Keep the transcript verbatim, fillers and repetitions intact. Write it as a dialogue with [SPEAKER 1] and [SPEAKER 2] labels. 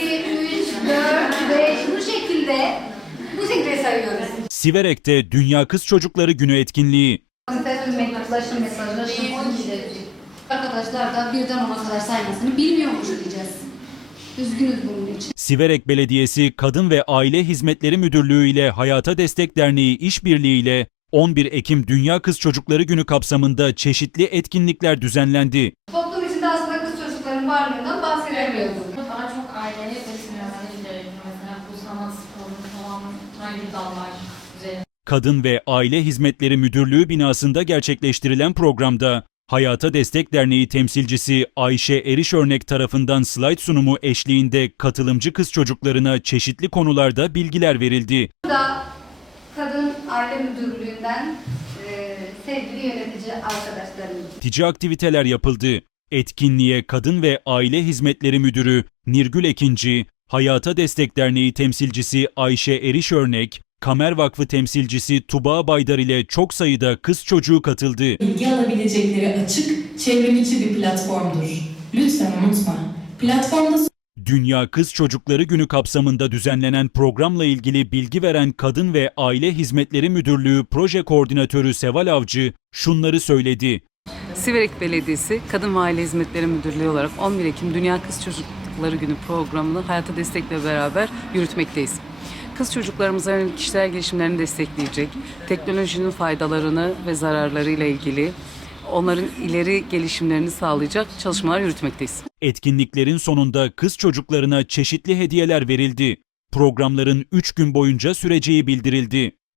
[SPEAKER 1] üç, dört, beş bu şekilde bu şekilde sayıyoruz.
[SPEAKER 2] Siverek'te Dünya Kız Çocukları Günü etkinliği.
[SPEAKER 1] Ses mektuplaşım, mesajlaşım on kişi. Arkadaşlar da birden ona kadar saymasını bilmiyormuş diyeceğiz. Üzgünüz bunun için.
[SPEAKER 2] Siverek Belediyesi Kadın ve Aile Hizmetleri Müdürlüğü ile Hayata Destek Derneği işbirliğiyle on bir Ekim Dünya Kız Çocukları Günü kapsamında çeşitli etkinlikler düzenlendi.
[SPEAKER 1] Toplum içinde aslında kız çocukların varlığından bahsedemiyoruz.
[SPEAKER 3] Daha çok aileye beslenmesi gerekiyor. Mesela bu sanat sporu falan hangi dallar üzerine.
[SPEAKER 2] Kadın ve Aile Hizmetleri Müdürlüğü binasında gerçekleştirilen programda Hayata Destek Derneği temsilcisi Ayşe Erişörnek tarafından slayt sunumu eşliğinde katılımcı kız çocuklarına çeşitli konularda bilgiler verildi.
[SPEAKER 1] Burada Kadın Aile Müdürlüğü'nden e, sevgili yönetici arkadaşlarımız.
[SPEAKER 2] Tici aktiviteler yapıldı. Etkinliğe Kadın ve Aile Hizmetleri Müdürü Nirgül Ekinci, Hayata Destek Derneği temsilcisi Ayşe Erişörnek, Kamer Vakfı temsilcisi Tuba Baydar ile çok sayıda kız çocuğu katıldı.
[SPEAKER 4] Bilgi alabilecekleri açık, çevrimiçi bir platformdur. Lütfen unutma. Platformda
[SPEAKER 2] Dünya Kız Çocukları Günü kapsamında düzenlenen programla ilgili bilgi veren Kadın ve Aile Hizmetleri Müdürlüğü Proje Koordinatörü Seval Avcı şunları söyledi.
[SPEAKER 5] Siverek Belediyesi Kadın ve Aile Hizmetleri Müdürlüğü olarak on bir Ekim Dünya Kız Çocukları Günü programını Hayata Destek'le beraber yürütmekteyiz. Kız çocuklarımıza yönelik kişisel gelişimlerini destekleyecek, teknolojinin faydalarını ve zararlarıyla ilgili onların ileri gelişimlerini sağlayacak çalışmalar yürütmekteyiz.
[SPEAKER 2] Etkinliklerin sonunda kız çocuklarına çeşitli hediyeler verildi. Programların üç gün boyunca süreceği bildirildi.